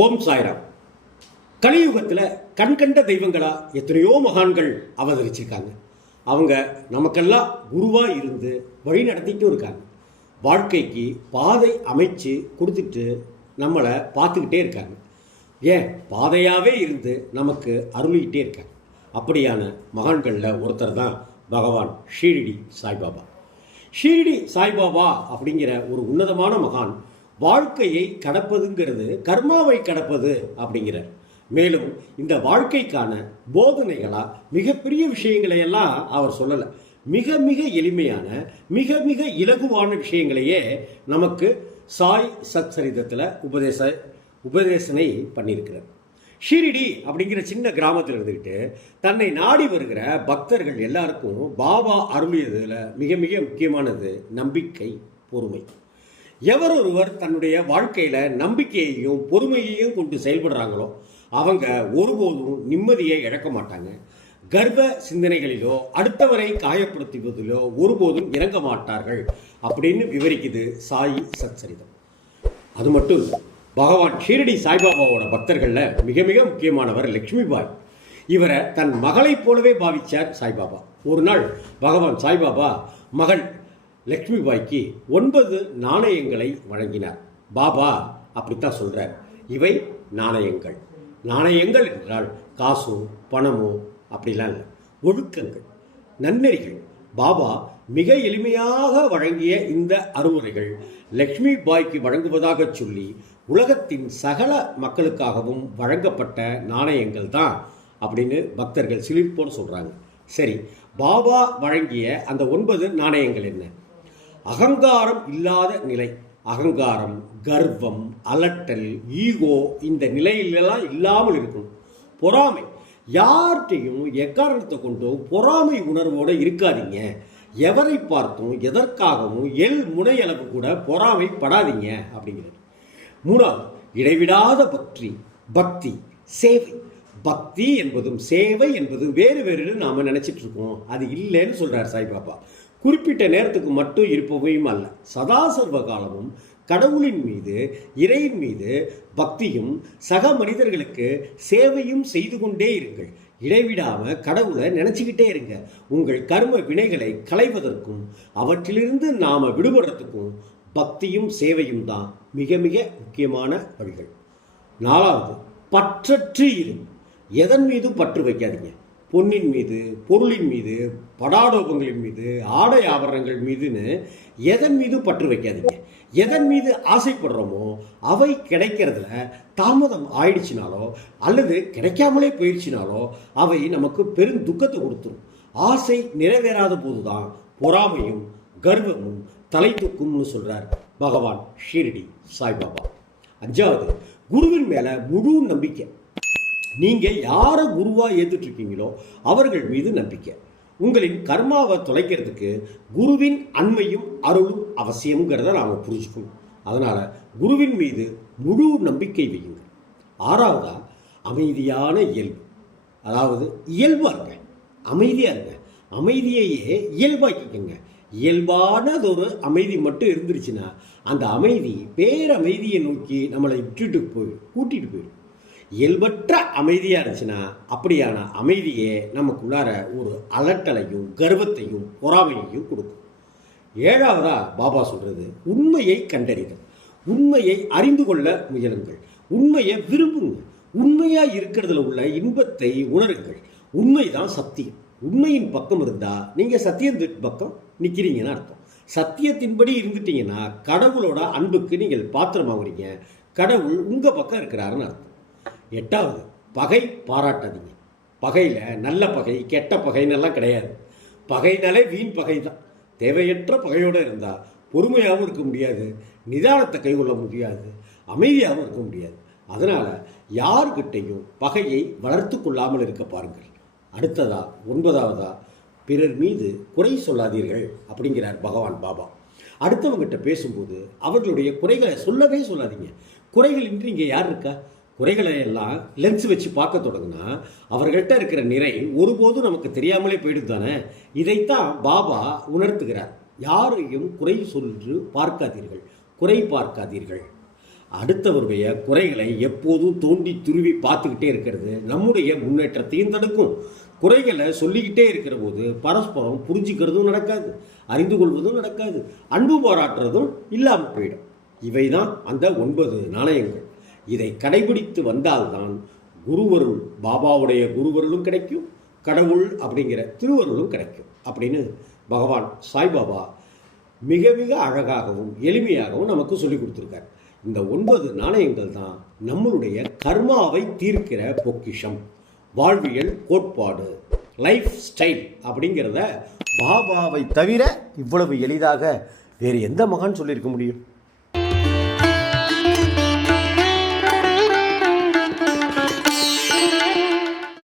ஓம் சாய்ராம். கலியுகத்தில் கண்கண்ட தெய்வங்களா எத்தனையோ மகான்கள் அவதரிச்சிருக்காங்க. அவங்க நமக்கெல்லாம் குருவாக இருந்து வழி நடத்திட்டும் இருக்காங்க. வாழ்க்கைக்கு பாதை அமைச்சு கொடுத்துட்டு நம்மளை பார்த்துக்கிட்டே இருக்காங்க. ஏன்? பாதையாகவே இருந்து நமக்கு அருளிக்கிட்டே இருக்காங்க. அப்படியான மகான்களில் ஒருத்தர் தான் பகவான் ஷீரடி சாய்பாபா. ஷீரடி சாய்பாபா அப்படிங்கிற ஒரு உன்னதமான மகான் வாழ்க்கையை கடப்பதுங்கிறது கர்மாவை கடப்பது அப்படிங்கிறார். மேலும் இந்த வாழ்க்கைக்கான போதனைகளாக மிகப்பெரிய விஷயங்களை எல்லாம் அவர் சொல்லலை. மிக மிக எளிமையான மிக மிக இலகுவான விஷயங்களையே நமக்கு சாய் சத்சரிதத்தில் உபதேச உபதேசனை பண்ணியிருக்கிறார். ஷீரிடி அப்படிங்கிற சின்ன கிராமத்தில் இருந்துக்கிட்டு தன்னை நாடி வருகிற பக்தர்கள் எல்லாருக்கும் பாபா அருளியதில் மிக மிக முக்கியமானது நம்பிக்கை பொறுமை. எவர் ஒருவர் தன்னுடைய வாழ்க்கையில் நம்பிக்கையையும் பொறுமையையும் கொண்டு செயல்படுறாங்களோ அவங்க ஒருபோதும் நிம்மதியை இழக்க மாட்டாங்க. கர்வ சிந்தனைகளிலோ அடுத்தவரை காயப்படுத்துவதிலோ ஒருபோதும் இறங்க மாட்டார்கள் அப்படின்னு விவரிக்குது சாய் சத்சரிதம் அது மட்டும் இல்லை பகவான் ஷீரடி சாய்பாபாவோட பக்தர்களில் மிக மிக முக்கியமானவர் லக்ஷ்மி பாய் இவரை தன் மகளைப் போலவே பாவித்தார் சாய்பாபா. ஒரு நாள் பகவான் சாய்பாபா மகள் லக்ஷ்மி பாய்க்கு ஒன்பது நாணயங்களை வழங்கினார். பாபா அப்படித்தான் சொல்கிறார் இவை நாணயங்கள். நாணயங்கள் என்றால் காசோ பணமோ? அப்படிலாம் இல்லை. ஒழுக்கங்கள். நன்னெறிகள். பாபா மிக எளிமையாக வழங்கிய இந்த அறிவுரைகள் லக்ஷ்மி பாய்க்கு வழங்குவதாக சொல்லி உலகத்தின் சகல மக்களுக்காகவும் வழங்கப்பட்ட நாணயங்கள் தான் அப்படின்னு பக்தர்கள் சிலிர்ப்போடு சொல்கிறாங்க சரி பாபா வழங்கிய அந்த ஒன்பது நாணயங்கள் என்ன? அகங்காரம் இல்லாத நிலை. அகங்காரம் கர்வம் அலட்டல் ஈகோ இந்த நிலையிலெல்லாம் இல்லாமல் இருக்கணும். பொறாமை. யார்கிட்டையும் எக்காரணத்தை கொண்டோ பொறாமை உணர்வோடு இருக்காதீங்க. எவரை பார்த்தும் எதற்காகவும் எல் முனையளவு கூட பொறாமைப்படாதீங்க அப்படிங்கிறது. மூணாவது இடைவிடாத பக்தி பக்தி சேவை. பக்தி என்பதும் சேவை என்பதும் வேறு வேறு நாம் நினச்சிட்டு இருக்கோம். அது இல்லைன்னு சொல்கிறார் சாய்பாபா. குறிப்பிட்ட நேரத்துக்கு மட்டும் இருப்பவையும் அல்ல. சதா சர்வ காலமும் கடவுளின் மீது இறையின் மீது பக்தியும் சக மனிதர்களுக்கு சேவையும் செய்து கொண்டே இருங்கள். இடைவிடாம கடவுளை நினைச்சுக்கிட்டே இருங்க. உங்கள் கர்ம வினைகளை களைவதற்கும் அவற்றிலிருந்து நாம விடுபடுறதுக்கும் பக்தியும் சேவையும் தான் மிக மிக முக்கியமான வழிகள். நாலாவது பற்றற்று இரு. எதன் மீதும் பற்று வைக்காதீங்க. பொன்னின் மீது பொருளின் மீது படாடோபங்களின் மீது ஆடை ஆபரணங்கள் மீதுன்னு எதன் மீது பற்று வைக்காதீங்க. எதன் மீது ஆசைப்படுறோமோ அவை கிடைக்கிறதுல தாமதம் ஆயிடுச்சுனாலோ அல்லது கிடைக்காமலே போயிடுச்சினாலோ அவை நமக்கு பெரும் துக்கத்தை கொடுத்துரும். ஆசை நிறைவேறாத போதுதான் பொறாமையும் கர்வமும் தலை தூக்கும்னு சொல்கிறார் பகவான் ஷீரடி சாய்பாபா. அஞ்சாவது குருவின் மேலே முழு நம்பிக்கை. நீங்கள் யாரை குருவாக ஏற்றுட்ருக்கீங்களோ அவர்கள் மீது நம்பிக்கை. உங்களின் கர்மாவை தொலைக்கிறதுக்கு குருவின் அண்மையும் அருளும் அவசியம்ங்கிறத நாம் புரிஞ்சுக்கணும். அதனால் குருவின் மீது முழு நம்பிக்கை வையுங்க ஆறாவதா? அமைதியான இயல்பு. அதாவது இயல்பாக இருங்க அமைதியாக இருங்க. அமைதியையே இயல்பாக்கிக்கங்க. இயல்பானதொரு அமைதி மட்டும் இருந்துருச்சுன்னா அந்த அமைதி பேரமைதியை நோக்கி நம்மளை விட்டுட்டு போயிடும் கூட்டிகிட்டு போயிடும். இயல்பற்ற அமைதியாக இருந்துச்சுன்னா அப்படியான அமைதியே நமக்குள்ளார ஒரு அலட்டலையும் கர்வத்தையும் பொறாமையையும் கொடுக்கும். ஏழாவதா பாபா சொல்றது உண்மையை கண்டறிதல். உண்மையை அறிந்து கொள்ள முயலுங்கள். உண்மையை விரும்புங்க உண்மையா இருக்கிறதுல உள்ள இன்பத்தை உணருங்கள். உண்மைதான் சத்தியம். உண்மையின் பக்கம் இருந்தா நீங்க சத்தியத்தின் பக்கம் நிக்கிறீங்கன்னு அர்த்தம். சத்தியத்தின்படி இருந்துட்டீங்கன்னா கடவுளோட அன்புக்கு நீங்கள் பாத்திரமாகுறீங்க. கடவுள் உங்க பக்கம் இருக்கிறாருன்னு அர்த்தம். எட்டாவது பகை பாராட்டாதீங்க. பகையில் நல்ல பகை கெட்ட பகைன்னெல்லாம் கிடையாது. பகைனாலே வீண் பகை தான் தேவையற்ற பகையோடு இருந்தால் பொறுமையாகவும் இருக்க முடியாது. நிதானத்தை கைகொள்ள முடியாது. அமைதியாகவும் இருக்க முடியாது. அதனால் யாருக்கிட்டையும் பகையை வளர்த்து கொள்ளாமல் இருக்க பாருங்கள். அடுத்ததா ஒன்பதாவதா பிறர் மீது குறை சொல்லாதீர்கள் அப்படிங்கிறார் பகவான் பாபா. அடுத்தவங்கிட்ட பேசும்போது அவர்களுடைய குறைகளை சொல்லவே சொல்லாதீங்க. குறைகள் இன்றி இங்கே யார் இருக்கா? குறைகளை எல்லாம் லென்ஸ் வச்சு பார்க்க தொடங்கினா அவர்கிட்ட இருக்கிற நிறை ஒருபோதும் நமக்கு தெரியாமலே போயிடுது தானே? இதைத்தான் பாபா உணர்த்துகிறார். யாரையும் குறை சொல்லு பார்க்காதீர்கள். குறை பார்க்காதீர்கள். அடுத்தவருடைய குறைகளை எப்போதும் தோண்டி துருவி பார்த்துக்கிட்டே இருக்கிறது நம்முடைய முன்னேற்றத்தையும் தடுக்கும். குறைகளை சொல்லிக்கிட்டே இருக்கிற போது பரஸ்பரம் புரிஞ்சுக்கிறதும் நடக்காது அறிந்து கொள்வதும் நடக்காது அன்பு பாராட்டுறதும் இல்லாமல் போயிடும். இவைதான் அந்த ஒன்பது நாணயங்கள். இதை கடைபிடித்து வந்தால்தான் குருவருள் பாபாவுடைய குருவருளும் கிடைக்கும் கடவுள் அப்படிங்கிற திருவருளும் கிடைக்கும் அப்படின்னு பகவான் சாய்பாபா மிக மிக அழகாகவும் எளிமையாகவும் நமக்கு சொல்லிக் கொடுத்துருக்கார். இந்த ஒன்பது நாணயங்கள் தான் நம்மளுடைய கர்மாவை தீர்க்கிற பொக்கிஷம். வாழ்வியல் கோட்பாடு லைஃப் ஸ்டைல் அப்படிங்கிறத பாபாவை தவிர இவ்வளவு எளிதாக வேறு எந்த மகான் சொல்லியிருக்க முடியும்?